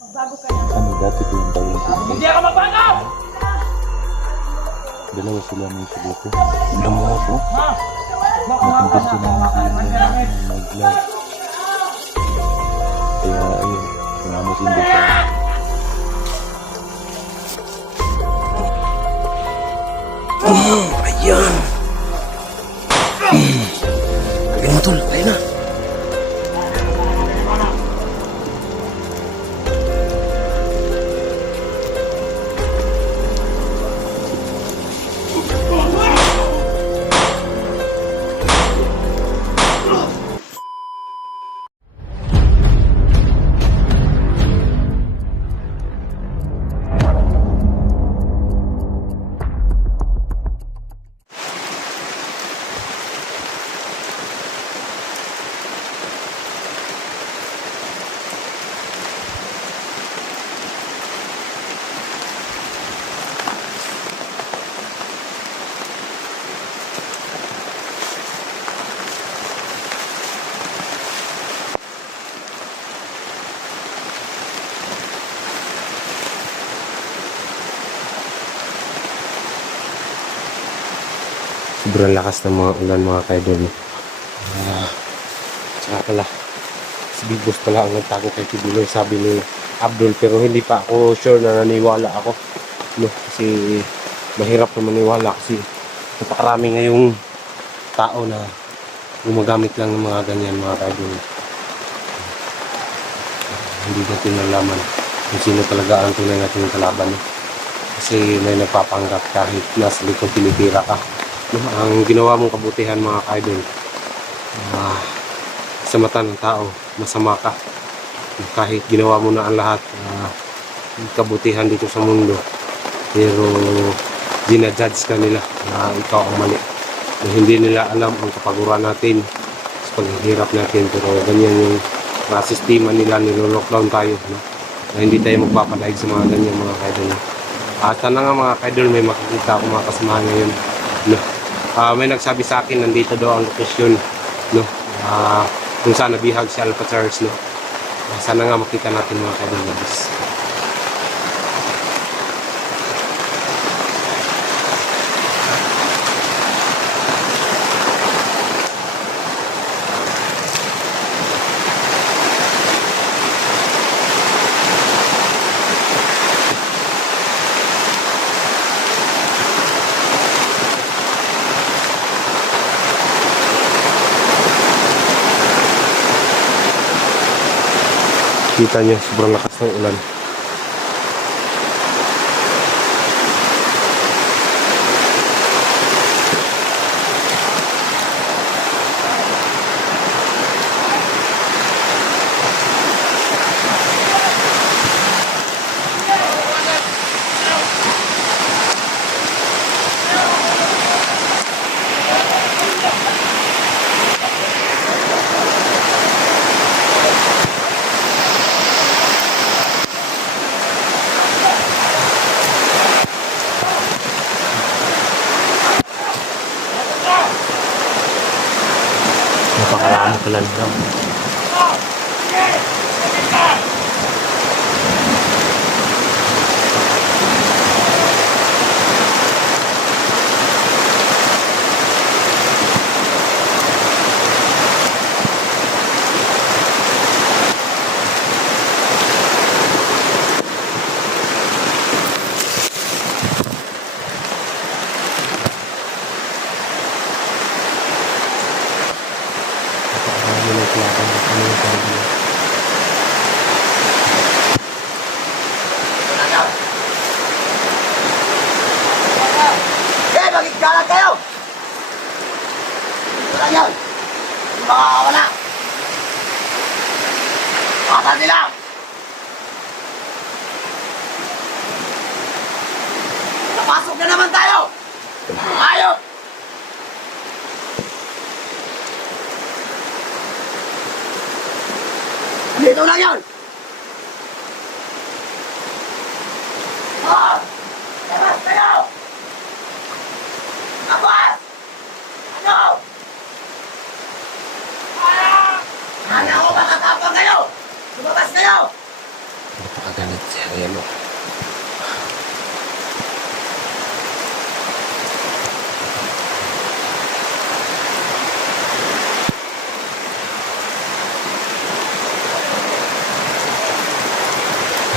Ano, dati ko yung tayo Hindi ako magbago! dalawa sila may siguro. Damo ko. Nakumbinsi namin sila ng may glove. Kaya ayun, sumama si Inday sa Ayan. Ayun na tol, ayun na. Sobrang lakas ng mga ulan mga kaidol. Tsaka pala, si Big Boss pala ang nagtago kay Tibuloy, sabi ni Abdul, pero hindi pa ako sure na naniwala ako. No, kasi mahirap na maniwala kasi napakarami ngayong tao na gumagamit lang ng mga ganyan mga kaidol. Hindi natin nalaman kung sino talaga ang tunay natin kalaban. Kasi may nagpapanggap kahit nasa likod tinitira ka. Ang ginawa mong kabutihan mga kaidol, sa mata ng tao, masama ka. Kahit ginawa mo na ang lahat, kabutihan dito sa mundo, pero ginajudge ka nila na ikaw ang mali. Na hindi nila alam ang kapaguran natin sa paghihirap natin, pero ganyan yung mga sistema nila, nilo-lockdown tayo. No? Na hindi tayo magpapadaig sa mga ganyan mga kaidol. At sana nga mga kaidol, may makikita ako mga kasamahan ngayon. No? May nagsabi sa akin nandito daw ang lokasyon, no? Kung saan nabihag si Alpha Charles, no? Sana nga makita natin mga kaidol guys. Kita niyo, sobrang lakas ng ulan. Napakarami pala nito. Magigkalat kayo! Ito lang yun! Hindi makakawala! Pasan nila! Napasok na naman tayo! Ayaw! Dito lang yun! Labas kayo! Labas! Ano? Ano ko makatapang kayo? Lumabas kayo! Magalit siya. Ayan o.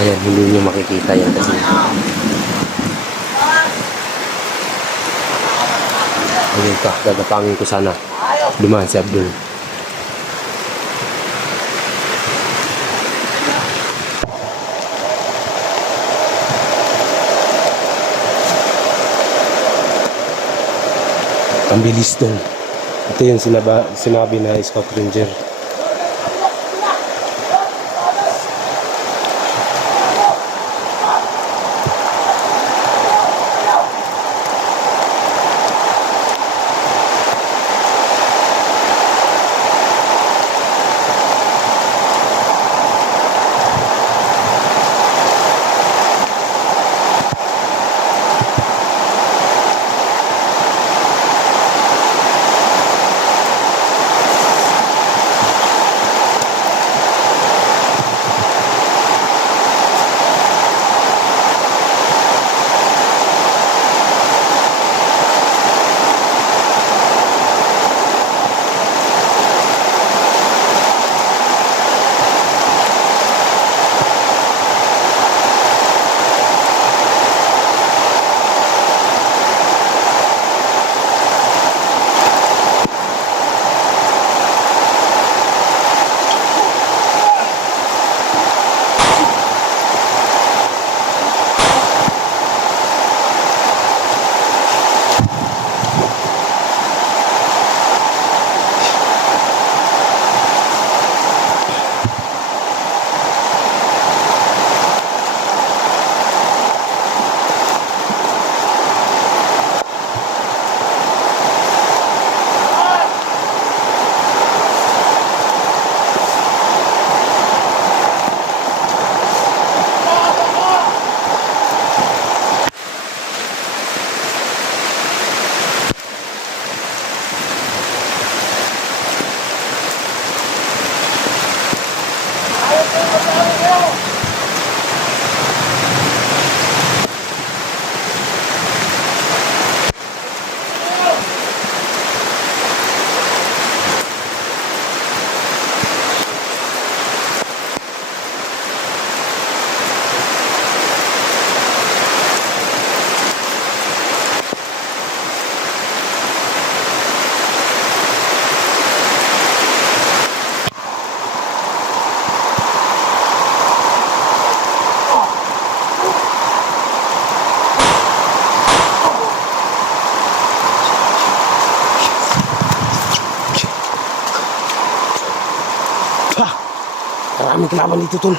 Ayan, hindi nyo makikita yan kasi ayun ka, gagapangin ko sana dumaan si Abdul. Ang bilis doon. Ito yung sinabi na Scout Ranger. Maraming kalaban dito, tol.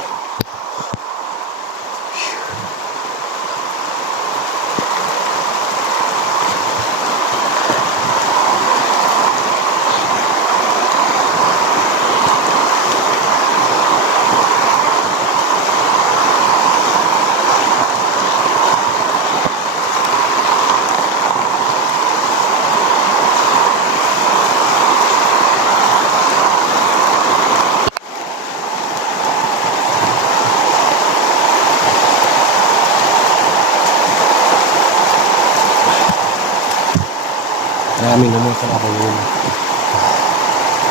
Marami naman sa ako yun.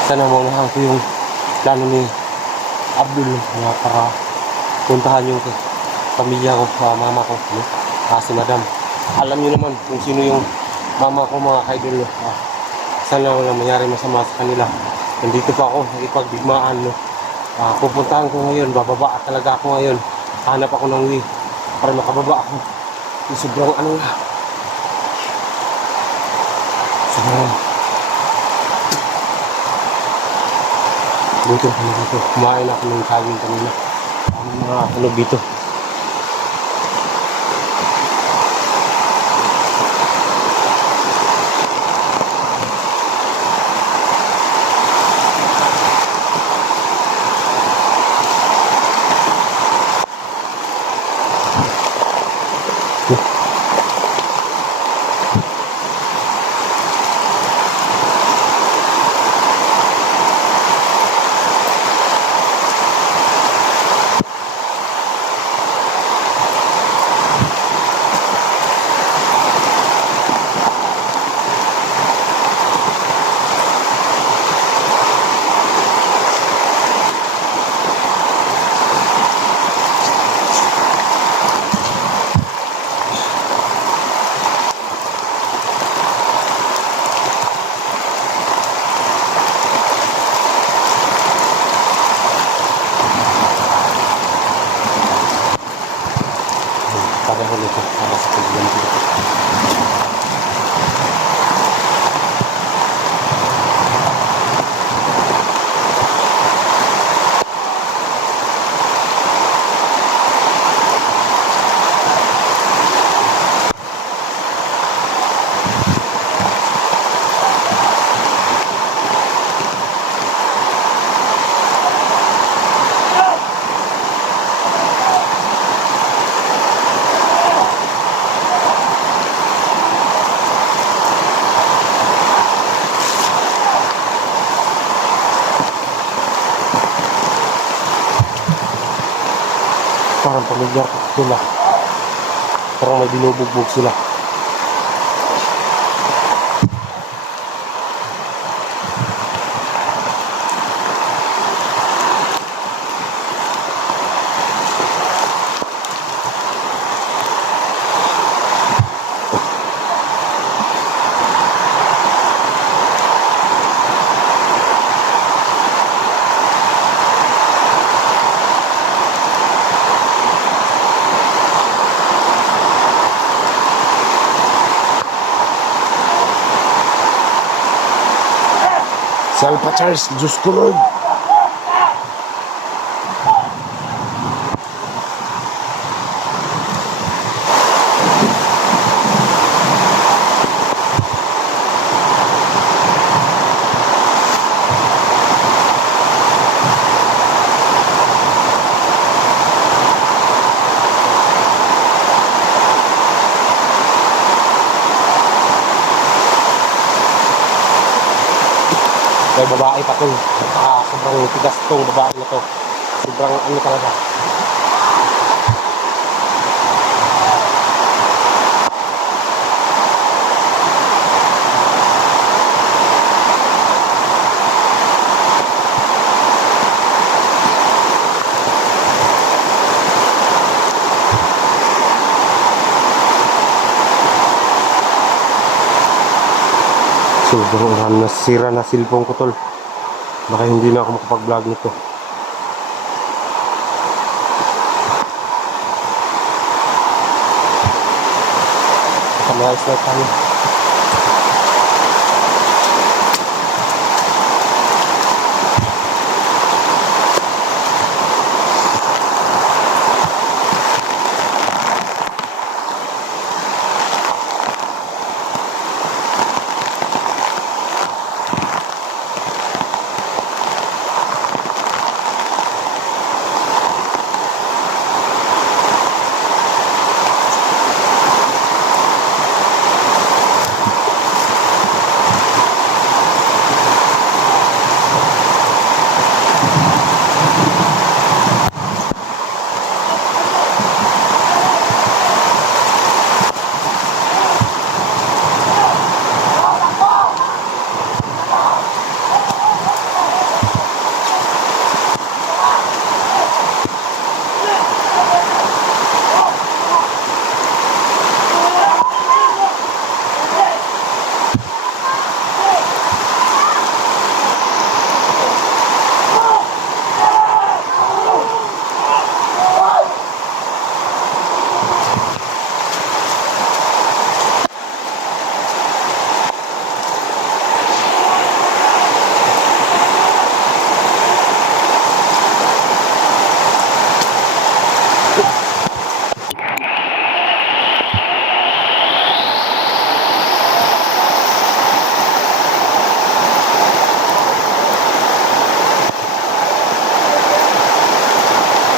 Sana maunahan ko yung plano ni Abdul na para puntahan yung pamilya ko, mama ko, no? Si Madam. Alam niyo naman kung sino yung mama ko, mga kaidol. Sana wala mangyari masama sa kanila. Nandito pa ako, nakipagdigmaan. No? Pupuntahan ko ngayon, bababa talaga ako ngayon. Hanap ako ng way para makababa ako. Yung sobrang ano nga. Buto ako na dito. Kumain ako ng saging kanina. Mga tulog dito. dahon ito para sa pagganti. Parang pamilyar sila. Parang may binubugbog sila. Salva Charles, Diyos ko Lord. May babae pa to. Sobrang tigas tong babae na to. Sobrang ano talaga. Sobrang nasira na cellphone ko tol. Baka hindi na ako makapag-vlog nito. Pamalayas na tayo.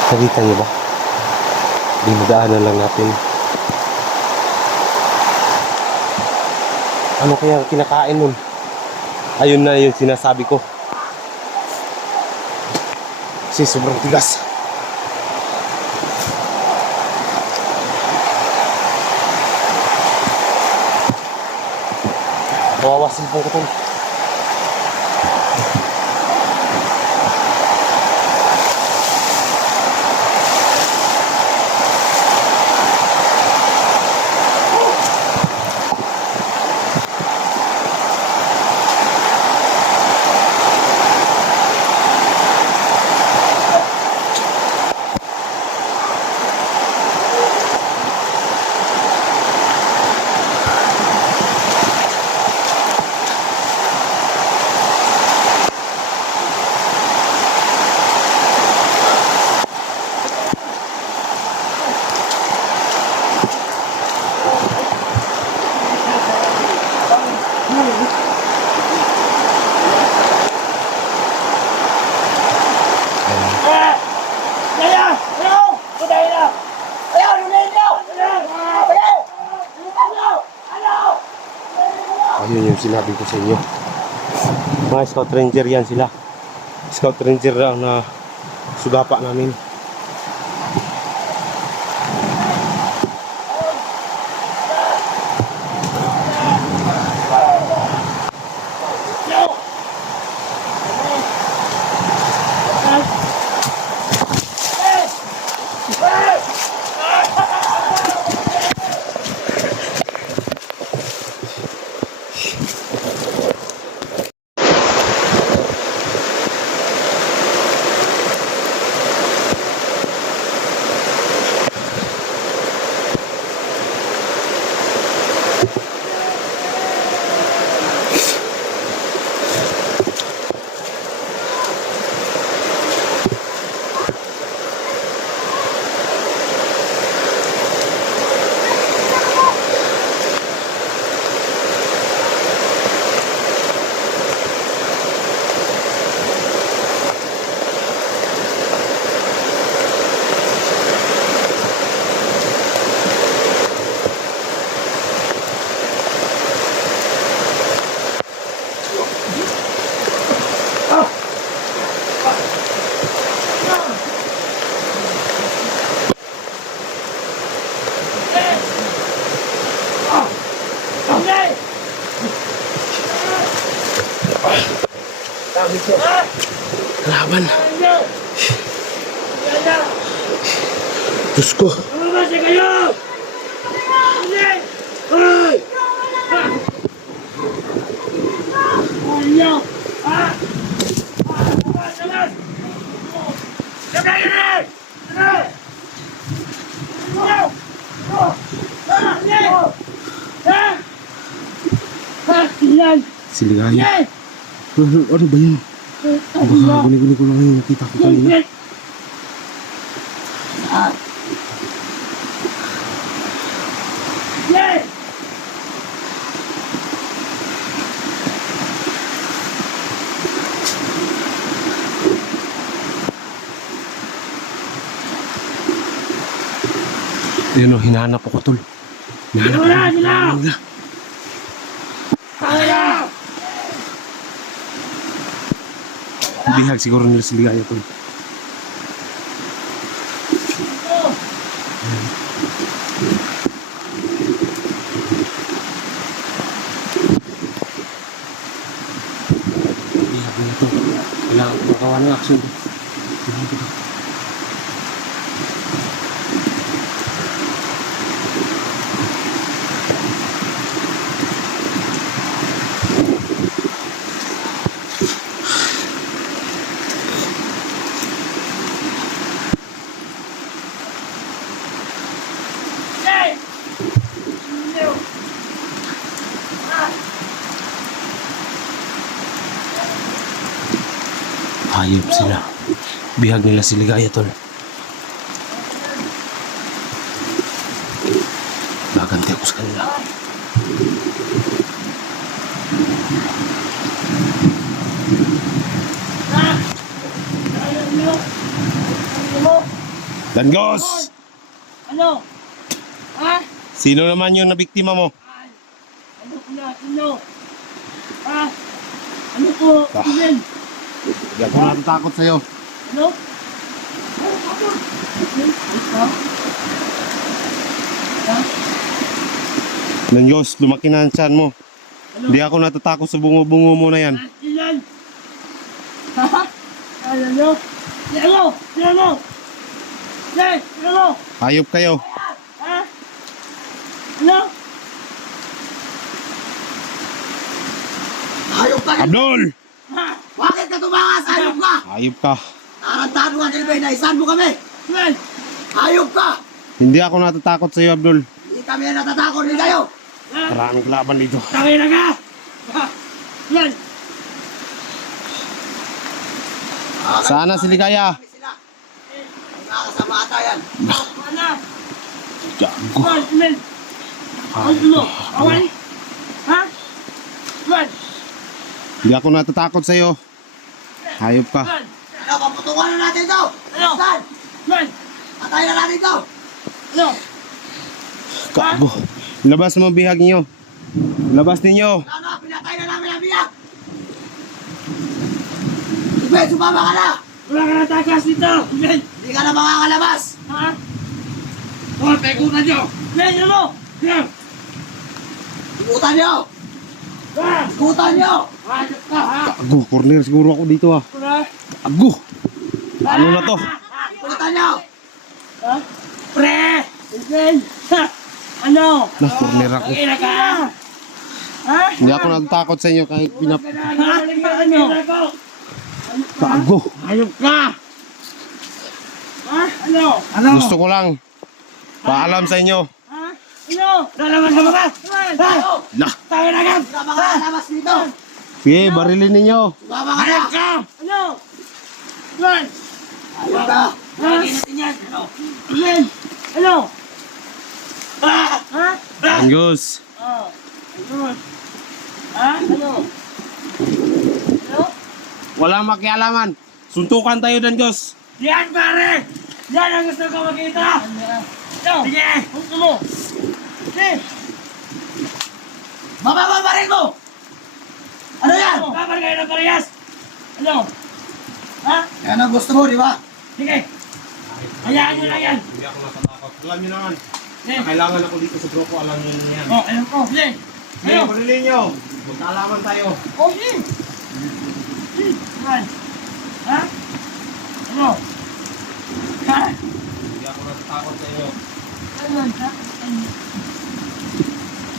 Nakita niyo ba? Dinadaanan lang natin. Ano kaya ang kinakain nun? Ayun na yung sinasabi ko. Kasi sobrang tigas. Kawawasin po ko ito. Ayun yung sinabi ko sa inyo. Mga scout ranger yan sila. Scout ranger lang na sugapa namin. Laban. Diyos ko. Lumabas kayo! Hindi! Hoy! Ano? Ha? Labas! Labas! Labas! Ano? Ano? Ha? Ha? Yan! Siligaya. Ano ba yun? Baka guni-guni ko lang yung nakita ko kanina. Yan! Yun o, hinahanap ako tol. Hinahanap Wala ako. sila! Wala. Kaya! Bihag siguro nila siligaya tol. Bihag nila to. Kailangan ko makawa ng action to. Bihag ito. Hayop sila. Bihag nila siligaya tol. Baganti ako sa kanila. Dangos! Ano? Ha? Sino naman yung nabiktima mo? Ano ko na? Ano? Ha? Ano ko? Steven? Hindi ako natatakot sa'yo. Ano? Dangos, lumaki na ang tiyan mo. Hindi ako natatakot sa bungo-bungo mo na yan. Ilan? Ha? Ano nyo? Ano? Ano? Ano? Hayop kayo. Ha? Ano? Hayop ka! Abdul! Ha? Bakit ka tumangas? Hayop ka! Hayop ka. Tarantado ka, Kilbay. Naisan mo kami! Ilan? Hayop ka! Hindi ako natatakot sa'yo, Abdul. Hindi kami natatakot din kayo! Ha? Maraming kalaban dito. Tangin na ka! Ha? Ilan? Sana siligaya. Kami sila. Nakakasama ata yan. Ano? Jago. Ilan? Ilan? Ano? Away? Ha? Ilan? Hindi ako natatakot sa'yo. Hayop ka. Ilan? Ano, paputungan na natin to! Ano? Saan? Ilan? Patay na natin to! Ano? Kabo. Labas mo ang bihag niyo. Labas ninyo. Wala na, pinatay na namin ang biyak! Sige, sumama ka na! Wala ka na takas dito! Ben! Hindi ka na makakalabas! Ha? Oh, pegutan nyo! Ben, ano mo? Ben! Ikutan nyo! Ben! Ikutan nyo! Hayop ka, ha? Ago, corner siguro ako dito ah. Wala? Ago! Ano na to? Ikutan nyo! Ha? Pre! Ben! Ha! Ano? Na, corner ako. Ang ina ka! Ha? Hindi ako nagtakot sa inyo kahit pinap... Ha? Ano? Ago! Hayop ka! Ha? Ano? Ano? Gusto ko lang paalam sa inyo. Ha? Ano? Lalaman ka ba ka? Ha? Lah! Tayo na agad! Hindi ka makakalabas dito! Sige, barilin ninyo. Sumama ka na! Hayop ka! Ano? Ben! Ayun ka! Ha? Ano? Ben! Ano? Ha? Ha? Angus! Oh. Ayun. Ha? Ano? Ano? Wala makialaman. Suntukan tayo dan, Diyos. Yan pare! Yan ang gusto ko makita! Sige! Gusto mo! Sige! Mabababarin mo! Ano yan? Kapal kayo ng parehas! Ano? Ha? Yan ang gusto mo, di ba? Sige! Hayaan nyo lang yan! Hindi ako natatakot. Alam niyo naman. Sige! Kailangan ako dito sa grupo. Alam niyo yan. Oh, ayun ko! Sige! Sige, Ayun! barilin niyo. Magkaalaman tayo. Oh, sige! Sige! Yan! Ha? Ano? Ha? Hindi ako natatakot sa inyo. Ano? Ha? Ano?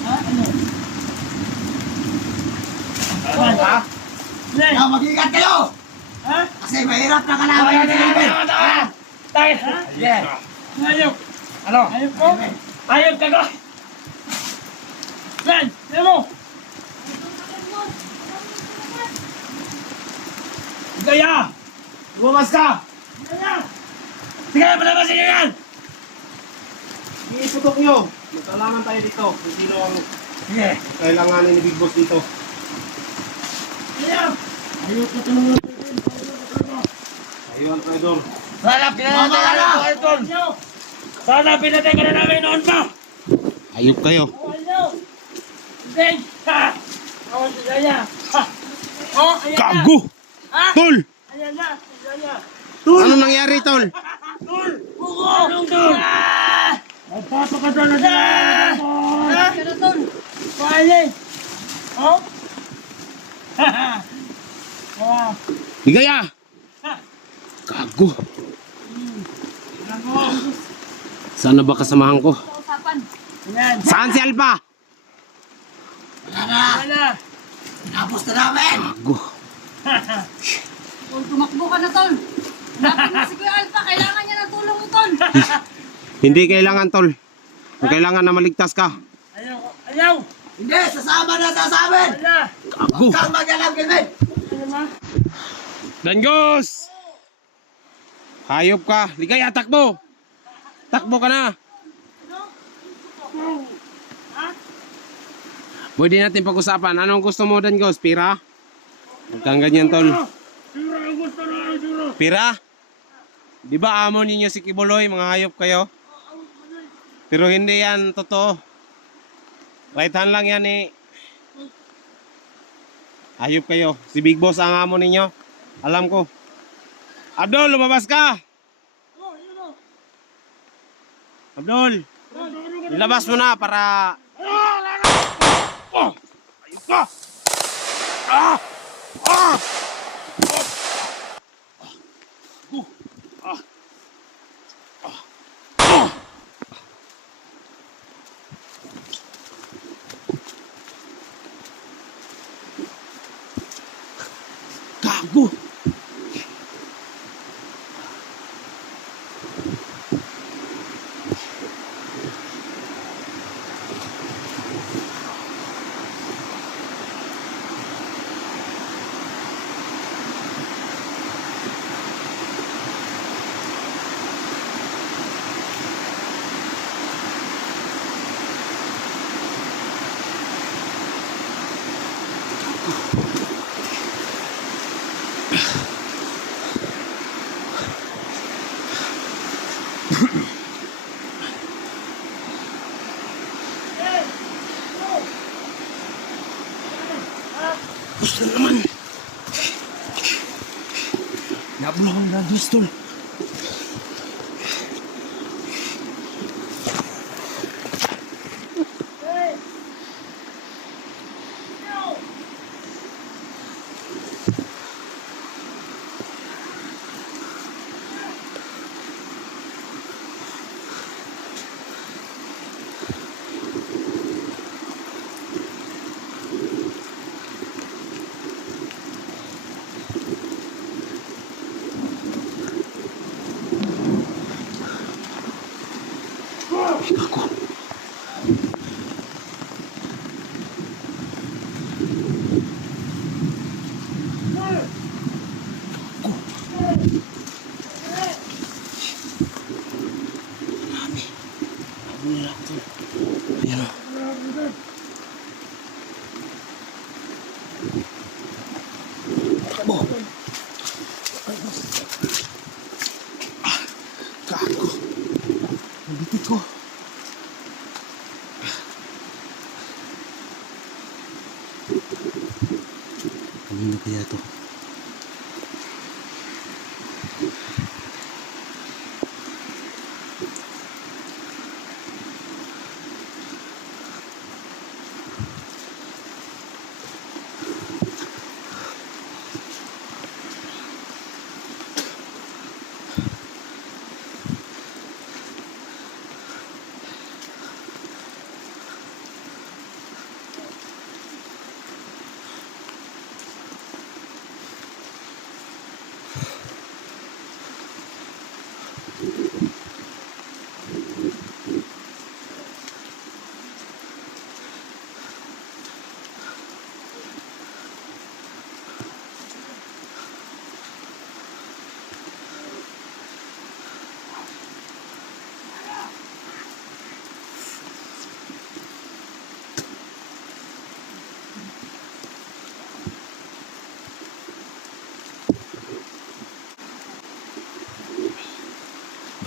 Ha? Ano? Ha? Sige! Kaya mag-iingat kayo! Ha? Kasi mahirap na kalaban yung Pilipin! Tayo! Sige! Ayok! Ano? Ayok ko? Ayok ka ko! Ben! Ano mo? Gaya! Lumabas ka! Gaya! Sige! Palabasin niyo yan! Iisutok niyo. Magkaalaman tayo dito. Kung sino ang Sige! kailanganin ni Big Boss dito. Gaya! Ayok ka tulungan! Ayun, Idol. Sana pinatay ka na ito, Idol! Sana pinatay ka na namin noon pa! Ayop kayo. Oh, ano? Ben! Ha! Oh, si Gaya! Ha! Oh, ayan na! Gago! Ha? Tol! Ayan na! Si Gaya! Ano nangyari, Tol? Tol! Buko! Anong tol? Magpapaka ka doon na dyan! Ha? Kaya tol! Pahali! Oh? Haha! Oh! Ligaya! Ha! Gago! Alam mo! Sana ba kasamahan ko? Ayan! Saan si Alpha? Wala na! Ayan na! Tapos na namin! Gago! Haha! Tol, tumakbo ka na, Tol. Dapat na si Kuya Alpha, kailangan niya ng tulong mo, Tol. Hindi kailangan, Tol. Ang kailangan na maligtas ka. Ayaw! Ayaw! Hindi! Sasama na sa amin! Ayan na! Gago! Huwag kang mag-alam, Kevin! Ayan na! Danggos! Hayop ka. Ligaya, takbo! Takbo ka na. Pwede natin pag-usapan. Anong gusto mo, Danggos? Pira? Huwag kang ganyan, Tol. Sura ang gusto na! Sura! Pira? Di ba amo ninyo si Kibuloy? Mga hayop kayo? Pero hindi yan totoo. Right hand lang yan eh. Hayop kayo. Si Big Boss ang amo ninyo. Alam ko. Abdul, lumabas ka! Oh, yun o! Abdul, ilabas mo na para... Oh! Ayun ka! Ah! Ah! Ah! Ah! Gago! Tapos na naman. Nabula ko na dos, tol. Ako. Ayan o. Takbo. Gago. Nabitit ko. Kanino kaya to?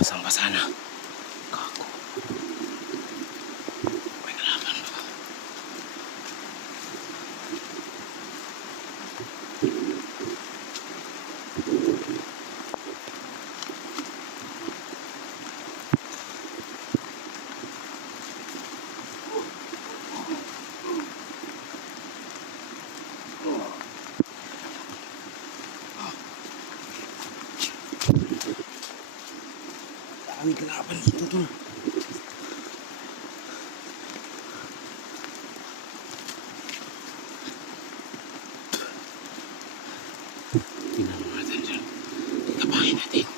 Basang-basa na. Gago. May nalaman ba? Daming kalaban dito, tol. Tingnan mo natin siya. Tapahin natin.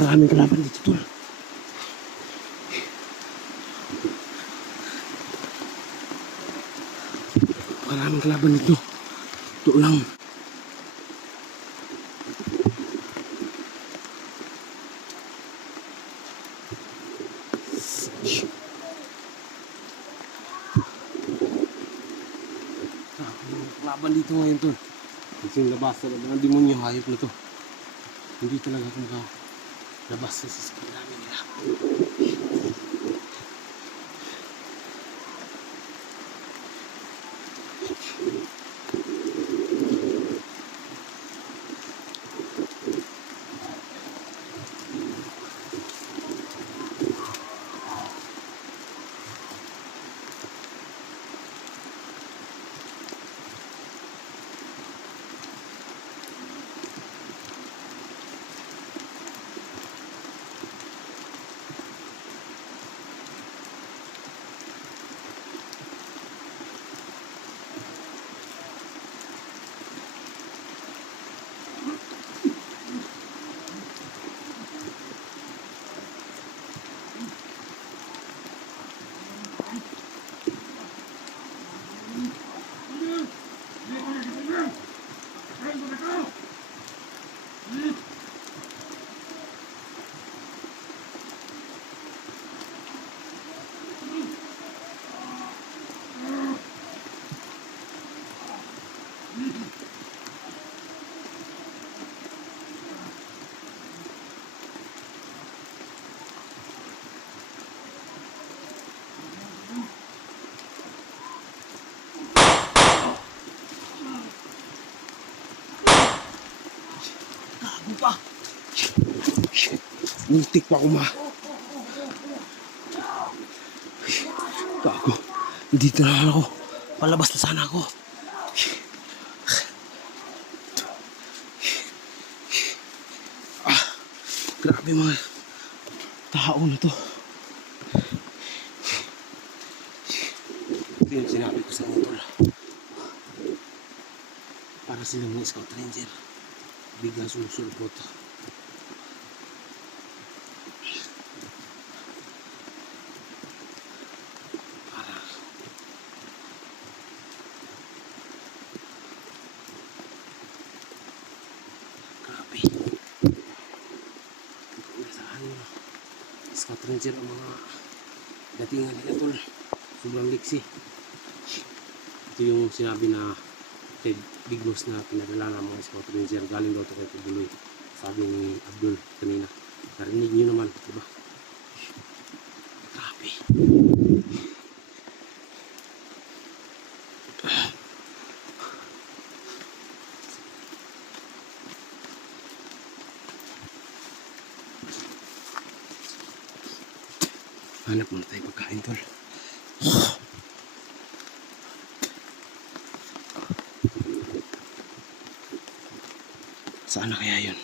Maraming kalaban dito, tol. Maraming kalaban dito. Ito lang. laban dito ngayon tol. Kasi yung labas talaga ng demonyo, hayop na to. Hindi talaga ako makalabas sa sasakyan namin nila. Gago pa. Muntik pa ako Gago. Dito na ako. Palabas na sana ako. Grabe mga tao na to. Ito yung sinabi ko sa inyo tol. Para silang mga scout ranger. Biglang sumusulpot. Grabe. Saan yun? Scout ranger ang mga datingan nila tol. Sobrang liksi. Ito yung sinabi na kay Big Boss na pinadala ng mga scout ranger. Galing daw ito kay Pubuloy. Sabi ni Abdul kanina. Narinig nyo naman, diba? Grabe. Hanap muna tayo pagkain tol. Saan na kaya yun?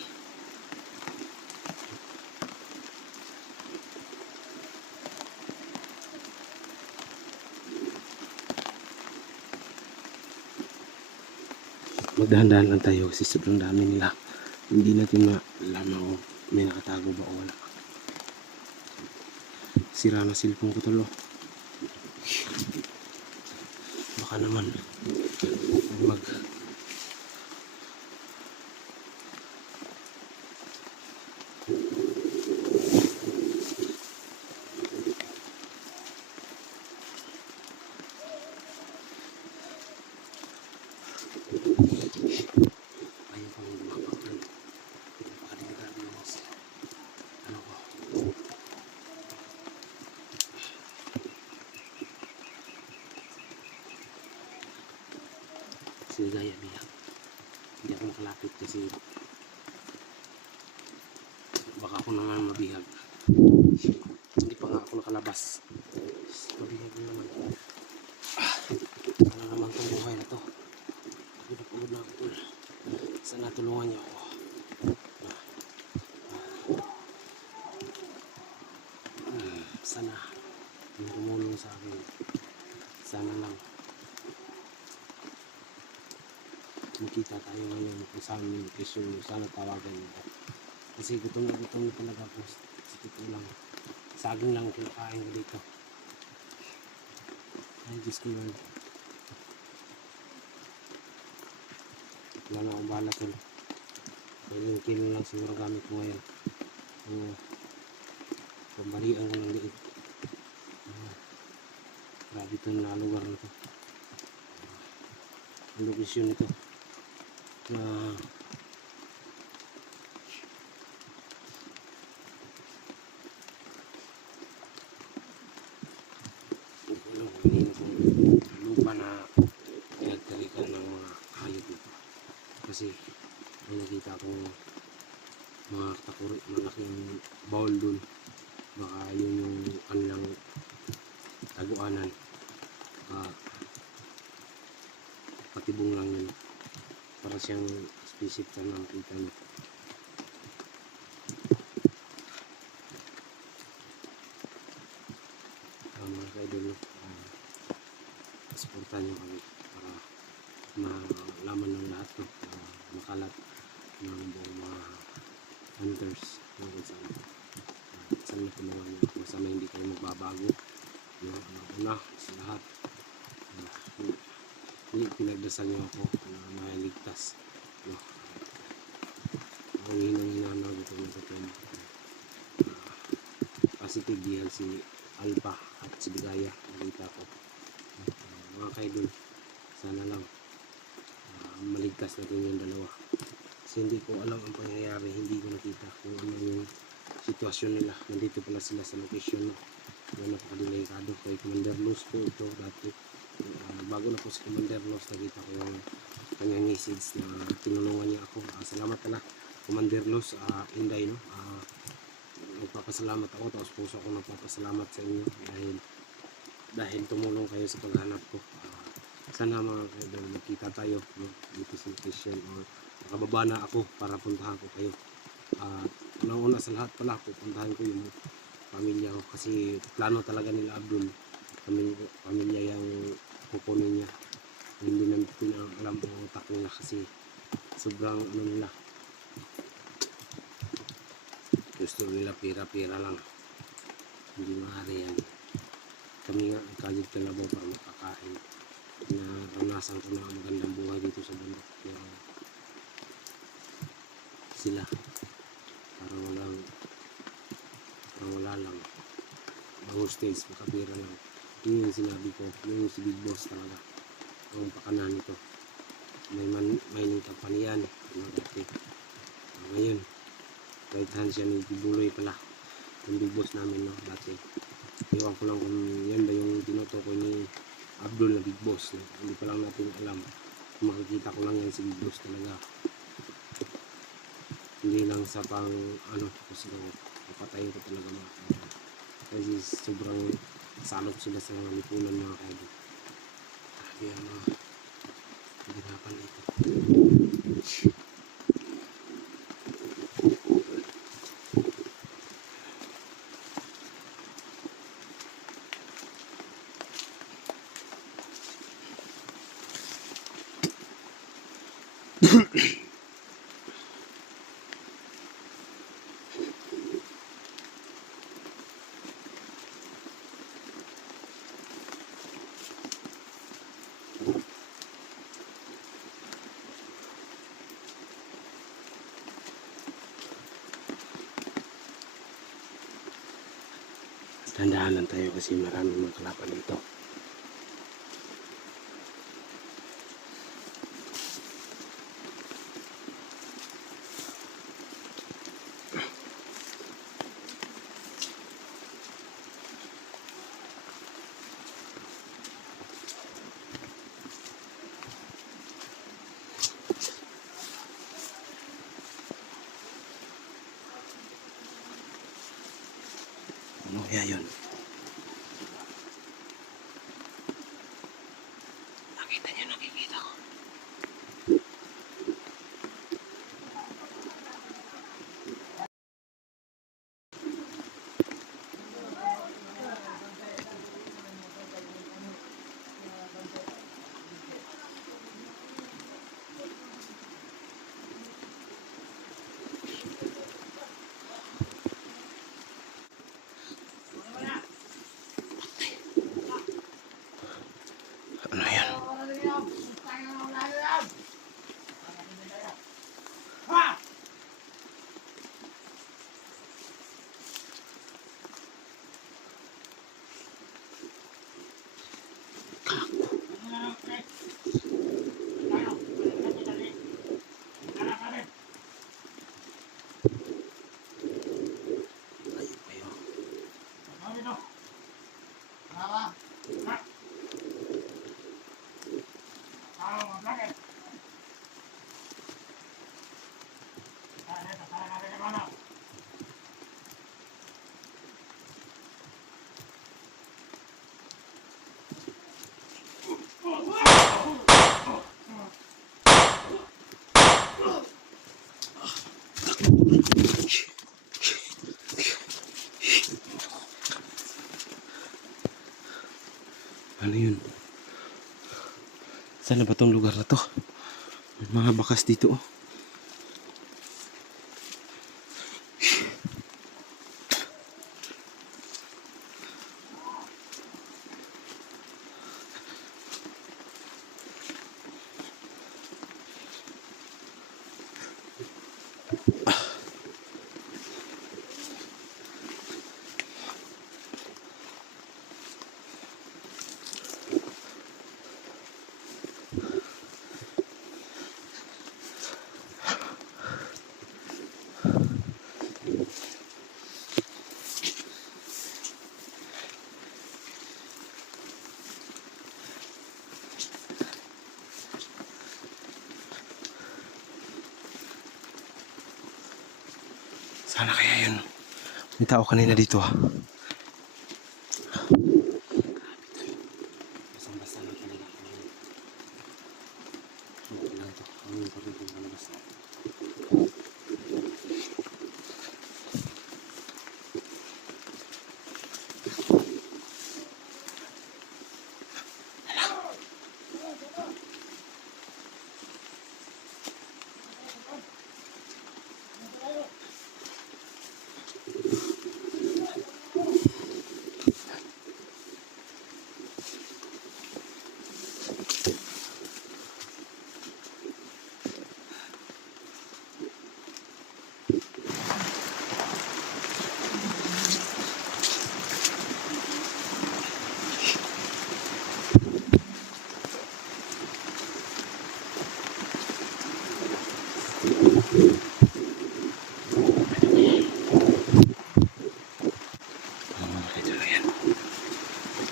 Magdahan-dahan lang tayo kasi sobrang dami nila. Hindi natin malaman kung may nakatago ba o wala. Sira na cellphone ko tolo. Baka naman ayaw pang lumapag. Napakadelikado yung ano ko. Sinagaya biya. Hindi ako makalapit kasi baka ako naman mabihag. Hindi pa nga ako nakalabas. Mabihag na naman. Ano naman itong buhay na to. Pagod na ako tol. Sana tulungan niyo ako. Sana yung tumulong sa akin. Sana lang makita tayo ngayon kung saan yung location. Sana tawagan niyo. Kasi gutom na talaga ako. Kasi totoo lang. Saging lang kinakain ko dito. Ay, Diyos ko Lord. Wala na akong bahala tol. Yung kilo lang siguro gamit ko ngayon. Pambalian ko ng liit. Grabe ito na lugar na ito. ang lokasyon nito na lupa na pinagtalikan ng mga hayop dito. Kasi may nakita akong mga takuri, malaking bowl dun. Baka yun yung kanilang taguanan. Patibong lang yun. Para siyang spaceship na nakita nyo. Mga kaidol, supportan nyo kami para malaman ng lahat no, makalat ng buong mga hunters kung saan saan na tulungan nyo ako. Sana hindi kayo magbabago no, una sa lahat pinagdasal nyo ako na maligtas no. Ang hinang-hinanaw dito sa tema positive diyan si Alpha at si Bigaya nakita ko. Mga kaidol, sana lang maligtas natin yung dalawa kasi hindi ko alam ang pangyayari, hindi ko nakita kung ano yung sitwasyon nila. Nandito pala sila sa location na napakadelikado kay Commander Luz po ito dati. Bago na po si Commander Luz, nakita ko yung kanyang message na tinulungan niya ako. Salamat pala Commander Luz, Inday no. Nagpapasalamat ako, tapos puso ako nagpapasalamat sa inyo dahil tumulong kayo sa paghanap ko. Sana mga kaidol magkita tayo no, dito sa location or nakababa na ako para puntahan ko kayo. Una sa lahat pala pupuntahan ko yung pamilya ko kasi plano talaga nila Abdul pamilya yung kukunin niya. Hindi namin alam ang utak nila kasi sobrang ano nila, gusto nila pira-pira lang, hindi maaari yan. Kami nga kagid kalabaw para makakain. Naranasan ko na ang magandang buhay dito sa bundok, pero sila parang wala lang, hostage, makapira lang. Yun yung sinabi ko, yun yung si Big Boss talaga ang pakanan nito. May company yan dati. Ngayon right hand siya ni Buloy pala, yung Big Boss namin no, dati. Iwan ko lang kung yan ba yung tinutukoy ni Abdul na Big Boss no? Hindi pa lang natin alam. Makikita ko lang yan si Big Boss talaga, hindi lang sa pang ano, kasi papatayin ko talaga mga kaidol kasi sobrang salot sila sa mga lipunan mga kaidol. Kaya mga hirapan ito. Tandaan lang tayo kasi maraming mga kalaban dito. Ano kaya yun? Nakita niyo, nakikita ko. Ano yan? Ano yun? Saan na ba tong lugar na to? May mga bakas dito oh. Sana kaya yun. May tao kanina dito ah. Basang-basa lang talaga. Okay lang ito. Ang importante yung malabas na.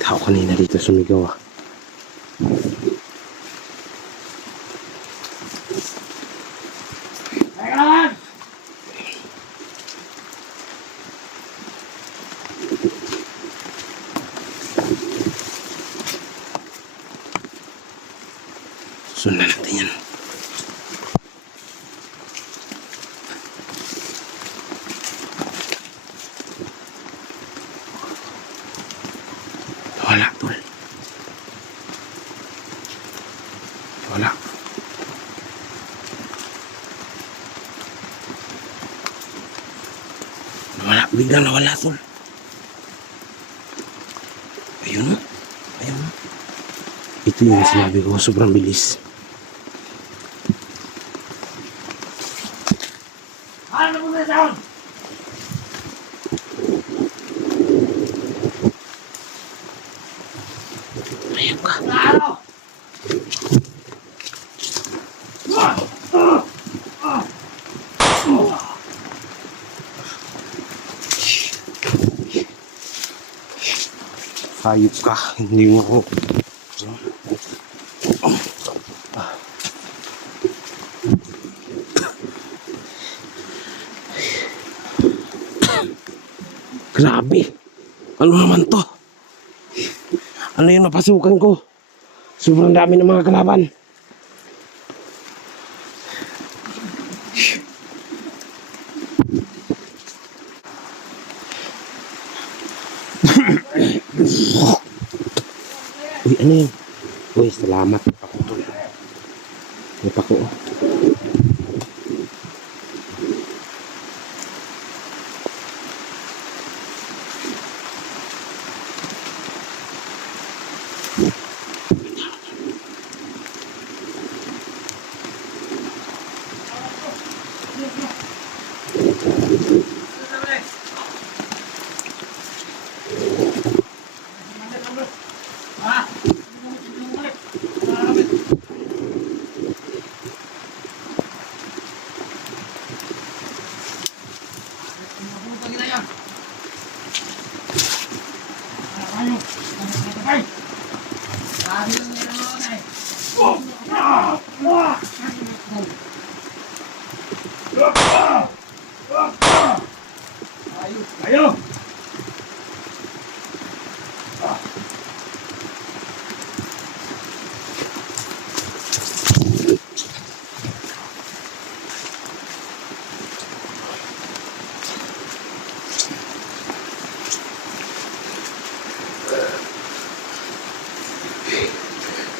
Tao kanina dito sumigaw ah. Teka lang! Sundan natin yan. Wala tol. Wala. Wala. Biglang nawala tol. Ayun o. Ayun o. Ito yung sinabi ko. Sobrang bilis. Ano mo na sound? Ayun ka. Ano? Hayop ka. Hindi mo ako. Grabe. Ano naman to? Ano yung napasukan ko? Sobrang dami ng mga kalaban. Uy, ano yun? Uy, salamat. Ako to. May pako. Ayo!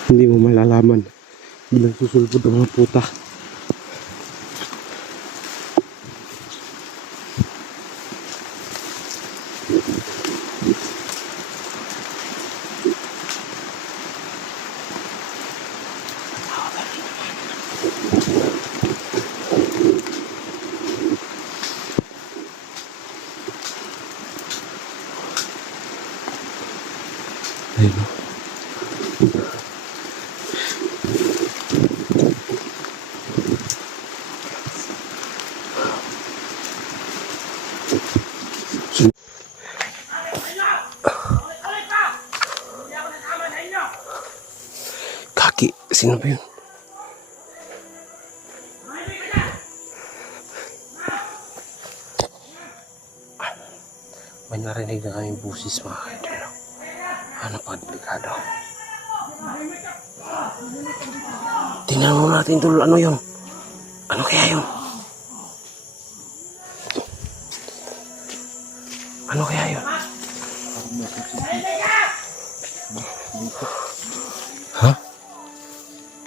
Hindi mo malalaman. Bilang susulpot ang mga puta. Ayun o. Kaki, sino ba yun? May narinig na kaming busis mga idol. Ano pa, delikado. Tingnan mo natin tol, ano yun? Ano kaya yun? Ano kaya yun? Ha?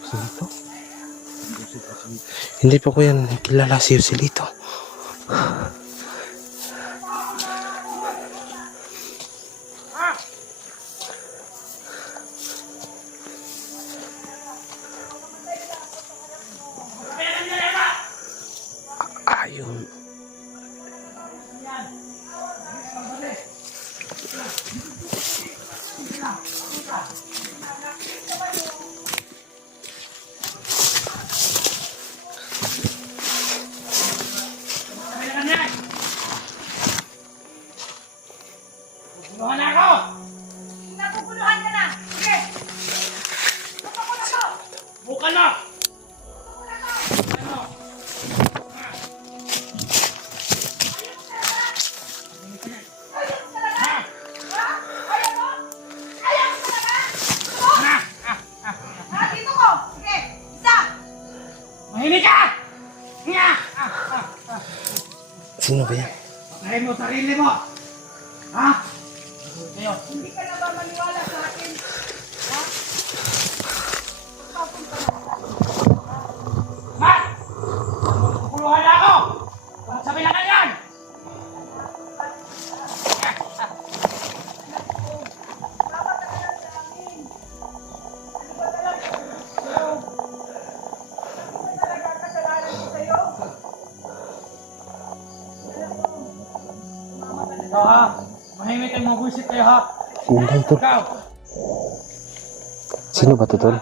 Silito? Hindi pa ko yan kilala si Silito. Ayun. Bukan ako! Napupuluhan ka na! Sige! Napupuluhan ko! Bukan na! Dito ko! Sige! Isa! Mahinig ka! Nga! Sino ba yan? Patayin mo sarili mo! Ha? Kayo. Hindi ka na ba maniwala sa akin? Ha? Mat! Puluhan na ako! Bakit sabi lang yan? Ito ha, mahimik kayo, mabuisit kayo ha. Sino ba ito? Ikaw! Sino ba ito, tol?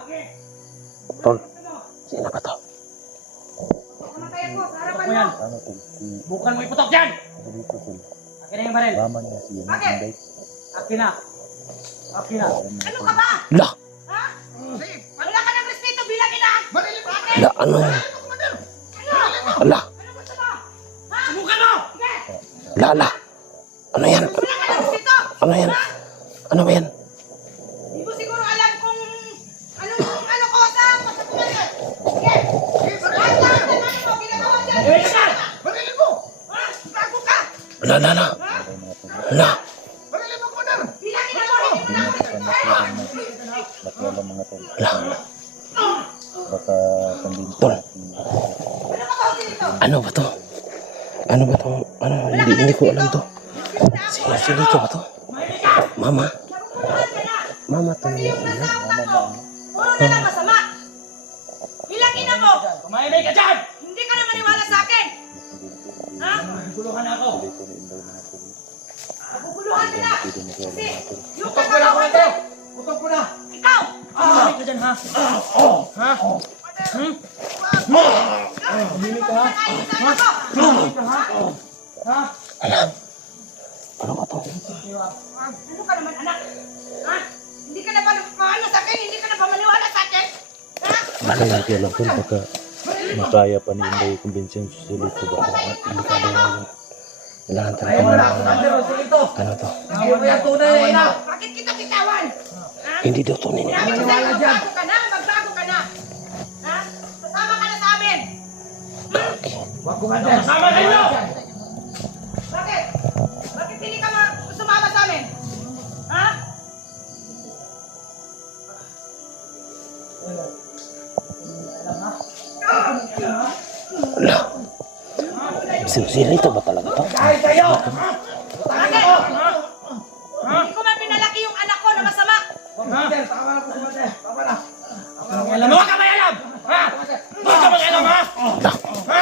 Tol, sino ba ito? Kamatayan ko sa harapan Ano yan? mo! Bukan mo iputok dyan! Akin na yung baril. Bakit? Akin na. Akin na. Ano ka ba? La! Ha? Wala ka ng respeto bilang ina! Bakit? La, ano yan? Ano? Ala! Ano gusto mo? Ha? Subukan mo! Sige! La, la! Ano yan? Wala ka ng respeto! Ano yan? Ano ba yan? Hindi mo siguro alam kung ano ko sa pasakulan yan. Sige! Lahat mo, ginagawa dyan! Eh, ka! Barilin mo! Ha? Bago ka! La, la, la! Ha? La! Barilin mo, Commander! Bilangin na mo! Hindi mo na ako respetuhin! La! Tol, Ano ka ba dito? ano ba to? Ano ba to? Ano? Hindi ko alam to. Sino ba to? Mama? Nakukuhaan ka na! Mama to Kasi niya. yung nasa utak mo, puro na lang masama! Bilang ina mo! Kumahimik ka dyan! Hindi ka na maniwala sa akin! Ha? Puluhan na ako. Naguguluhan ka na! Kasi yung Putok ko na ako kagagawa ito! mo, Putok ko na! ikaw! Kumahimik ka dyan ha? Ha? Kumahimik ka ha? Kumahimik ka ha? Ha? Ano ba to? Ano ka naman, anak? Ha? Hindi ka na ba paano sa akin? Hindi ka na ba maniwala sa akin? Ha? Ano yan? Alam ko baka makaya pa ni Inday kumbensyon si Silito ba? Delikado yan. Kailangan Ayaw mo talaga na ako nandito, Silito! ano to? Ayaw mo yan tunay na ina! Bakit kita bitawan? Ha? Hindi daw to nini. Sabi ko sa'yo, magbago ka na! Magbago ka na! Ha? Kasama ka na sa amin! Huwag ko nga dyan! Kasama kayo! Bakit? Bakit hindi ka sumama sa amin? Ha? Si Rito ba talaga to? Dahil sa'yo! Bakit? Hindi ko man pinalaki yung anak ko na masama. Commander, tama na po, Commander. Tama na. Alam mo ka may alam! Ha? Huwag ka mag-alam, ha? Ha?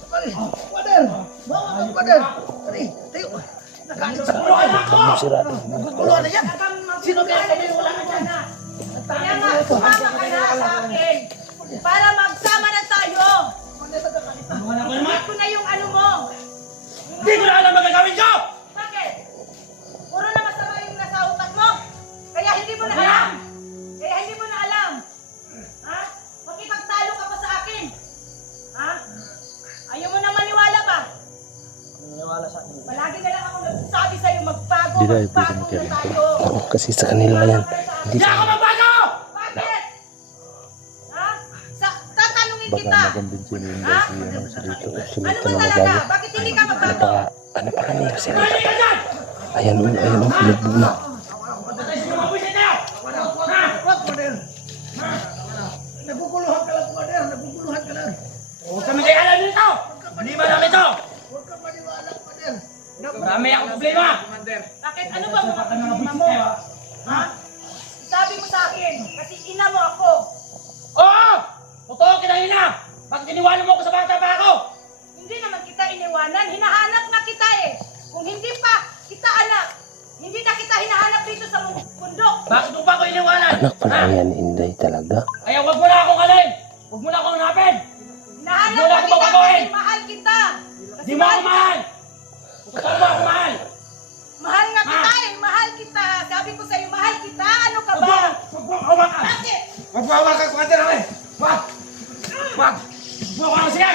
Commander! Bawa ka, Commander! Tari, tayo! Puro anak ko! Sirado. Gulo na yan! Sino kaya kami wala na dyan? Kaya nga, sumama ka na sa akin. Para magsama na tayo. Hindi ko na yung ano mo. Hindi ko na alam magagawin ko! Bakit? Puro na masama yung nasa utak mo. Kaya hindi mo na alam. Kaya hindi mo na alam. Ha? Makipagtalo ka pa sa akin. Ha? Ayaw mo na maniwala ba? Palagi na lang ako nagsasabi sa'yo magbago, Di dahil magbago pwede na mo tayo. Kasi sa kanila yan. Hindi ako magbago! Bakit? Ha? Tatanungin Baka kita. makumbinsin ni Inday Ha? si Rito. Ano ba talaga? Bakit hindi ka magbago? Ano pa kanila sila? Balik ka dyan! Ayan o, pinagbog na. Patay sa mga buwisit na yun! Ha? Wag, Commander! Naguguluhan ka lang, Commander! Naguguluhan ka lang! Huwag kami kayo alam dito! Maliban namin ito! Huwag kang maniwala, Commander! Marami akong problema! Bakit? Ano ba mga problema mo? Ha? Sabi mo sa akin, kasi ina mo ako. Oo! Totoo kinahina! Bakit iniwanan mo ako sa bata pa ako? Hindi naman kita iniwanan, hinahanap na kita eh. Kung hindi pa kita anak, hindi na kita hinahanap dito sa bundok. Bakit mo pa ako iniwanan? Anak pala yan, Inday talaga. Kaya huwag mo na akong alin! Huwag mo na akong hanapin! Hinahanap Wala na akong kita babaguhin. kasi mahal kita. Kasi Di mo ako mahal! Totoo mo ako mahal! mahal nga kita eh, mahal kita. Sabi ko sa'yo, mahal kita. Ano ka ba? Huwag mo hawakan! Bakit? Huwag mo hawakan, Commander Ami! Huwag! Huwag! Huwag mo hawakan siya!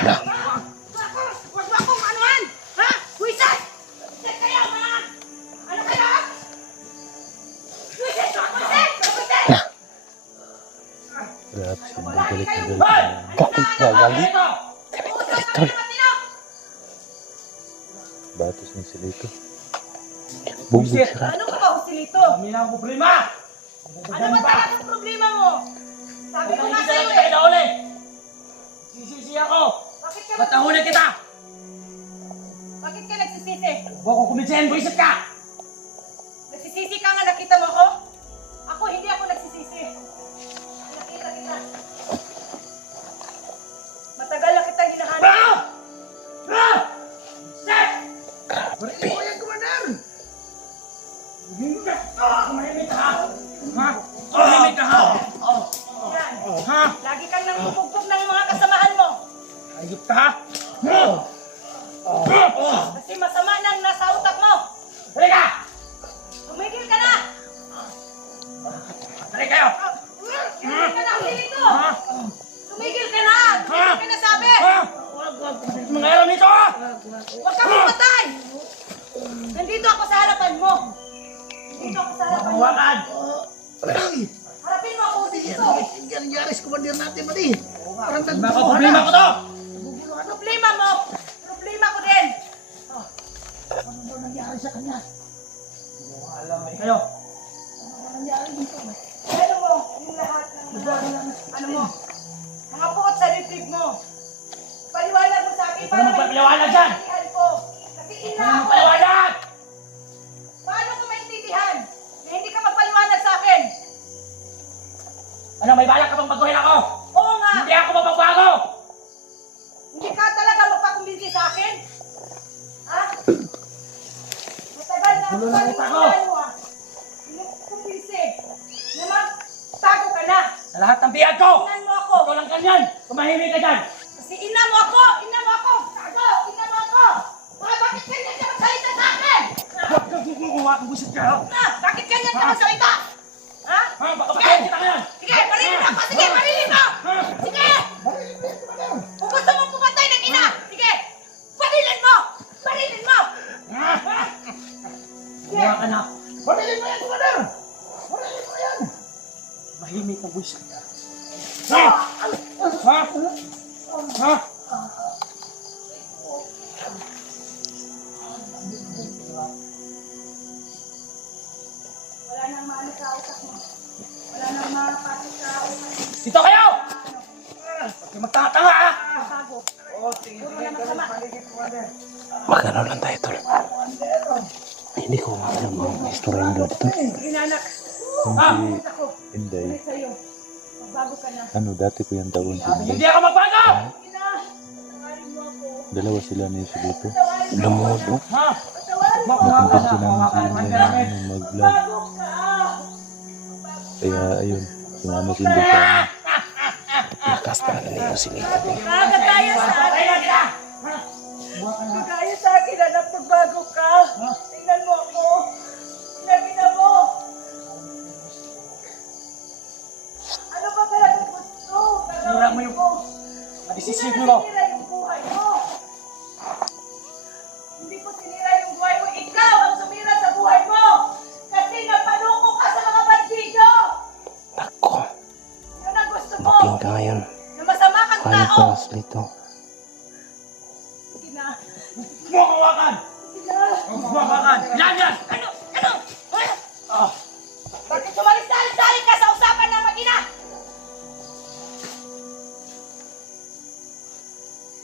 Huwag mo akong anuhan! Ha? Wisit! Wisit kayo, mga! Ano kayo? Wisit! Wisit! Wisit! Grabe siya. Galit na galit. Hoy! Bakit gagalit? Ito! Usap kami matino! Batos ni si Rito. Bugbog Bullshit. sila. Ano ka ba, Hostilito? Kami na ang problema! Ano ba talagang problema mo? Sabi ko nga Hindi sa'yo kita eh. inauli! Sisisi ako! Bakit ka Ba't nahuli kita? Bakit ka nagsisisi? Huwag ko kumitsahin, buisit ka! Nagsisisi ka nga, nakita mo ako? Ako, hindi ako nagsisisi. Nakita kita. Matagal na kita hinahanap. Ah! Ah! Set! Bariin mo yan, Commander! Mahimik ka ha? Ha? Mahimik ka ha? Yan. Ha? Lagi kang nangubugbog ng mga kasamahan mo. Ayop ka ha? Kasi masama nang nasa utak mo. Halika! Tumigil ka na! Halika kayo! Tumigil ka na, Hostilito! Ha? Tumigil ka na! Tumigil ka na sabi! Ha? Mga alam nito ha? Huwag kang pumatay! Nandito ako sa harapan mo. Nandito ako sa harapan mo. Hawakan! Harapin mo ako dito. Hindi yan nangyari sa Commander natin, Mali! Parang Baka problema ko to! Problema mo. Problema ko din. Ano nangyari sa kanya? Kayo! Ano mo, yung lahat ng ano mo, mga puot sa dibdib mo. Paliwanag mo sa akin Ito naman paliwanag dyan! maintindihan ko. Kasi ina Ano ako. paliwanag? Paano ko maintindihan na hindi ka magpaliwanag sa akin? Ano, may balak ka bang baguhin ako? Oo nga, Hindi ako mapagbago! hindi ka talaga magpakumbinsi sa akin? Ha? Matagal na ako Gulo na utak ko. paniwalaan mo ah. Hindi ko kumbinsi na magtago ka na. Sa lahat ng biyad ko! Inan mo ako. Ikaw lang ganyan! Tumahimik ka dyan! Kasi ina mo ako! Ina mo ako! Tago! Ina mo ako! Bakit ganyan ka magsalita sa akin? Huwag kang kukuha kung gusto ka! Bakit ganyan ka magsalita? Ha? Ha? Baka patayin kita ngayon! Sige, marilin mo ako! Sige, marilin mo! Sige! Kung gusto mong pumatay ng ina, sige! Marilin mo! Marilin mo! Kuha ka na! Barilin mo yan, Commander! Barilin mo yan! Mahimik ang buwisit ka! Ha? Ha? Ha? Wala nang maano sa utak mo. Wala nang mapasok sa utak mo. Dito kayo! Huwag kayo magtatanga ha! Tago. Oo, tingin Puro na masama. Commander. Magkano lang tayo, tol? Hindi ko alam ang istorya nila dito. Inanak. Hindi, Ako. Inday. Ay sa'yo. Magbago ka na. Ano, dati ko yung tawon si Hindi Inday. ako magbago! Ina, patawarin mo ako. Dalawa sila ni Silito. Patawarin mo. Lumuhod, oh. Ha? Patawarin mo. Nakumpinsi namin si Inday na mag-vlog. Bago ka. Kaya, ayun, sumama si Inday sa amin. Lakas talaga na yung Silito. Kagaya sa akin. Kagaya sa akin, anak, magbago ka. Tingnan mo ako. Tingnan mo. Ano ba talaga gusto? Sira mo yung desisyon mo. Sinira yung buhay mo. Hindi ko sinira yung buhay mo. Ikaw ang sumira sa buhay mo. Kasi napaluko ka sa mga bandido. Nako, Yun ang gusto mo. booking ka ngayon. Na masama kang Kaya tao. ko, Silito. Sige na. Bumawakan! Sige na. Bumawakan! Yan, yan! Ano? Ano? Ah, Bakit sumalis-salis ka sa usapan ng mag-ina?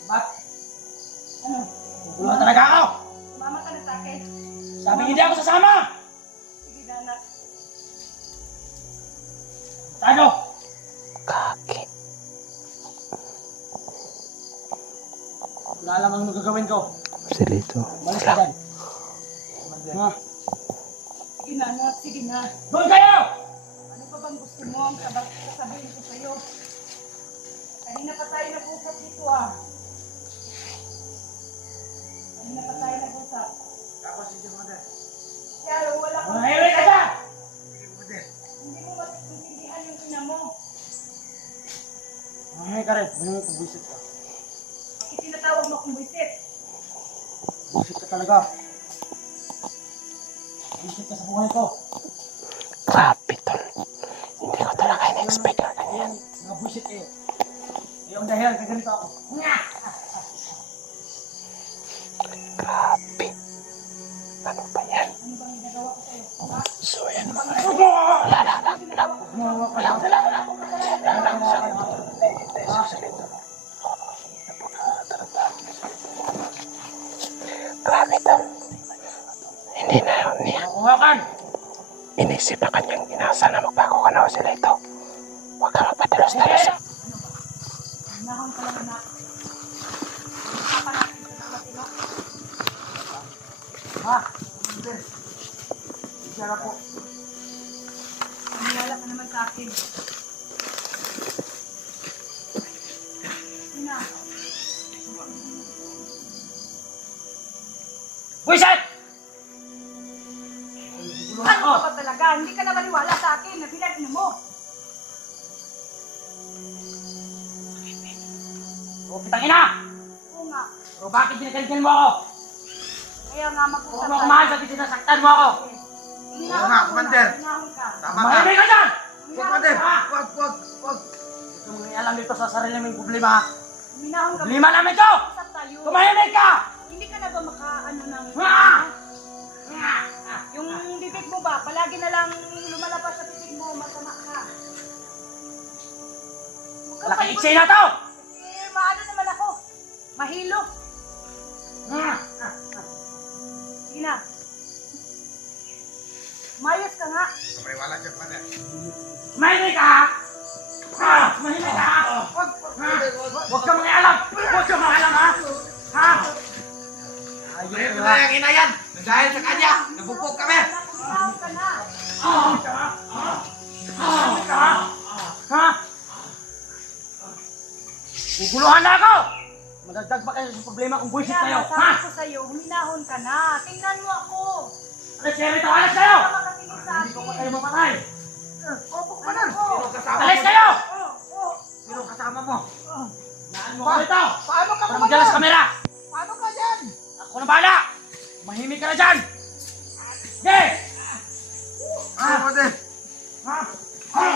Bak? Guluhan talaga ako! Sumama ka na sa akin. Sabi hindi ako sasama! Sige na, anak. Tayo! Kaki. Wala alam ang magagawin ko. Silito. Malis ka dyan. Ha? Sige na, anak. Sige na. Doon kayo! Ano pa bang gusto mo ang sasabihin ko sa'yo? Kanina pa tayo nag-usap dito, ah. Kanina pa tayo nag-usap. Kaya wala kang... Mahimik ka dyan! Hindi mo maintindihan yung ina mo. Mahimik ka rin. Mahimik kung buisit ka. Bakit tinatawag mo akong buisit? Buisit ka talaga. Buisit ka sa buhay ko. Grabe, tol. Hindi ko talaga in-expect na ganyan. Mga buisit kayo. Yung dahilan ka ganito ako. Grabe. Ano ba yan? Ano bang ginagawa ko sa'yo? Ha? So, yan mga grabe, tol. Hindi na yun niya. Bumawakan! Inisip na kanyang inasa na magbago ka na o sila ito. Huwag ka magpadalos-dalos. Nahon ka lang, anak. Papanatin ka ng matino. Ha? Isara po. Maniwala ka naman sa akin. Ina, Buisit! ano ka ba talaga? Hindi ka na maniwala sa akin. Nabilan ina mo. O kitang ina! Oo nga. O bakit dinagalitan mo ako? Kaya nga Huwag mag-usap mo kumahan sa sinasaktan mo ako! Oo nga, Commander. Hinahon ka. Mahimik ka dyan! Huminahon ka. Wag. Huwag kang mangialam dito sa sarili mong problema. ha? Huminahon ka. Problema namin to! Usap tayo. Tumahimik ka! Hindi ka na ba makaano ng... Ah! Yung bibig mo ba, palagi na lang lumalabas sa bibig mo, masama ka. Huwag ka Malaking pa- iksi na to! Eh, maano naman ako. Mahilo. Sige na. Mayos ka nga. Mahimik ka! Mahimik ka! Huwag kang mangialam! Huwag kang mangialam, ha? Ha? Ayun na yung ina yan! Dahil sa kanya, nabupog kami! Mahilo ka na. Mahimik ka, ha? Ha? Guguluhan na ako! Madagdag pa kayo sa problema kung buisit Kaya kayo, nga, ha? sabi ko sa'yo, huminahon ka na. Tingnan mo ako. Alis kayo rito! Alis kayo! Hindi ka makatingin sa Hindi ko pa akin. kayo mapatay! Opo ka na. Alis kayo! Oo. Sino kasama mo? Naan mo ko rito! Paano ka Para magdala sa kamera! Paano ka dyan? Ako na bahala! Mahimik ka na dyan! Sige! Commander. Ha? Ha?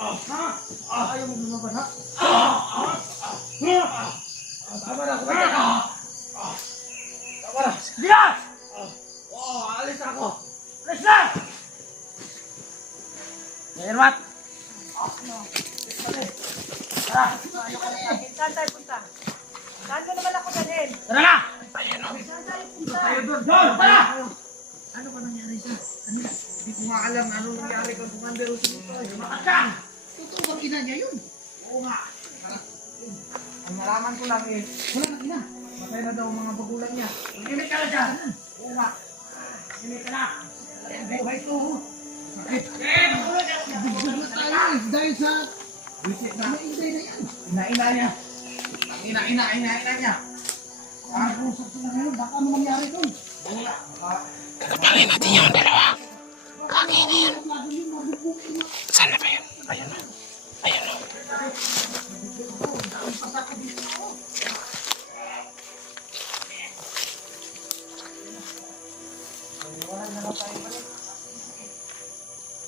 Ha? Ayaw mo lumaban, ha? Tama na, Commander. Sige na! Alis ako. Alis na! Ermat! Tara! Ano ka na sa akin? Saan tayo punta? Saan ko naman ako dalhin? Tara na! John, tara! Ano ba nangyari sa kanila? Hindi ko nga alam anong nangyari kay Commander Usunotoy. Lumakas ka! Totoo bang ina niya yun? Oo nga. Ang nalaman ko lang eh, Wala nang ina. Patay na daw ang mga bagulang niya. limit ka na dyan. Oo nga. Limit ka na. Ang buhay to. Sakit. Bigyan na tayo eh. Dahil sa nainday na yan. Ina-ina niya. Ang ina-ina niya. Usap sila ngayon. Baka ano mangyari doon? Kakapangin natin yung dalawa. Kakinin. Saan na ba yun? Ayun na. Ayun na.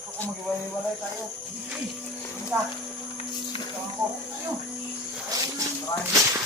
Gusto ko mag-iwalay tayo. Hindi. Hindi ka. Ito ako. Tayo. Maraming